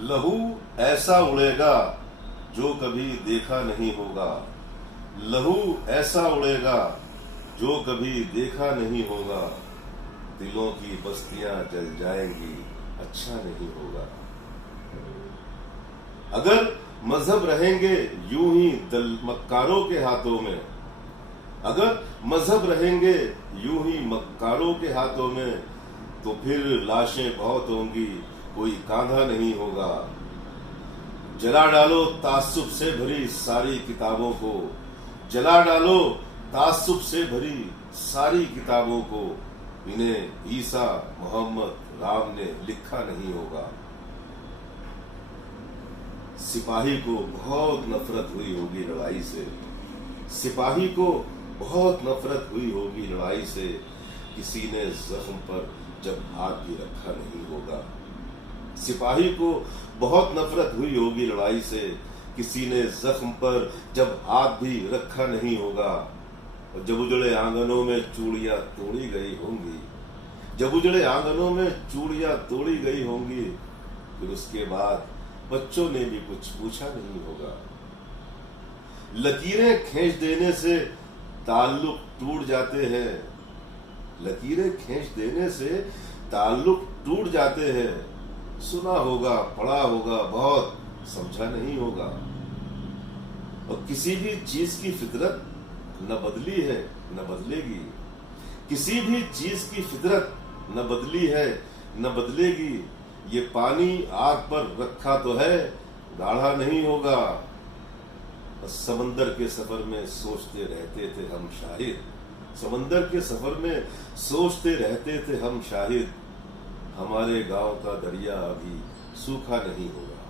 लहू ऐसा उड़ेगा जो कभी देखा नहीं होगा। लहू ऐसा उड़ेगा जो कभी देखा नहीं होगा। दिलों की बस्तियां जल जाएंगी, अच्छा नहीं होगा। अगर मजहब रहेंगे यूं ही दल मक्कारों के हाथों में, अगर मजहब रहेंगे यूं ही मक्कारों के हाथों में, तो फिर लाशें बहुत होंगी, कोई कांधा नहीं होगा। जला डालो तासुब से भरी सारी किताबों को, जला डालो तासुब से भरी सारी किताबों को। इन्हें ईसा मोहम्मद राम ने लिखा नहीं होगा। सिपाही को बहुत नफरत हुई होगी लड़ाई से, सिपाही को बहुत नफरत हुई होगी लड़ाई से। किसी ने जख्म पर जब हाथ भी रखा नहीं होगा। सिपाही को बहुत नफरत हुई होगी लड़ाई से, किसी ने जख्म पर जब हाथ भी रखा नहीं होगा। और जब उजड़े आंगनों में चूड़ियां तोड़ी गई होंगी, जब उजड़े आंगनों में चूड़ियां तोड़ी गई होंगी, फिर उसके बाद बच्चों ने भी कुछ पूछा नहीं होगा। लकीरें खींच देने से ताल्लुक टूट जाते हैं, लकीरें खींच देने से ताल्लुक टूट जाते हैं। सुना होगा, पढ़ा होगा बहुत, समझा नहीं होगा। और किसी भी चीज की फितरत न बदली है न बदलेगी, किसी भी चीज की फितरत न बदली है न बदलेगी। ये पानी आग पर रखा तो है, गाढ़ा नहीं होगा। समंदर के सफर में सोचते रहते थे हम शाहिद, समंदर के सफर में सोचते रहते थे हम शाहिद। हमारे गांव का दरिया अभी सूखा नहीं होगा।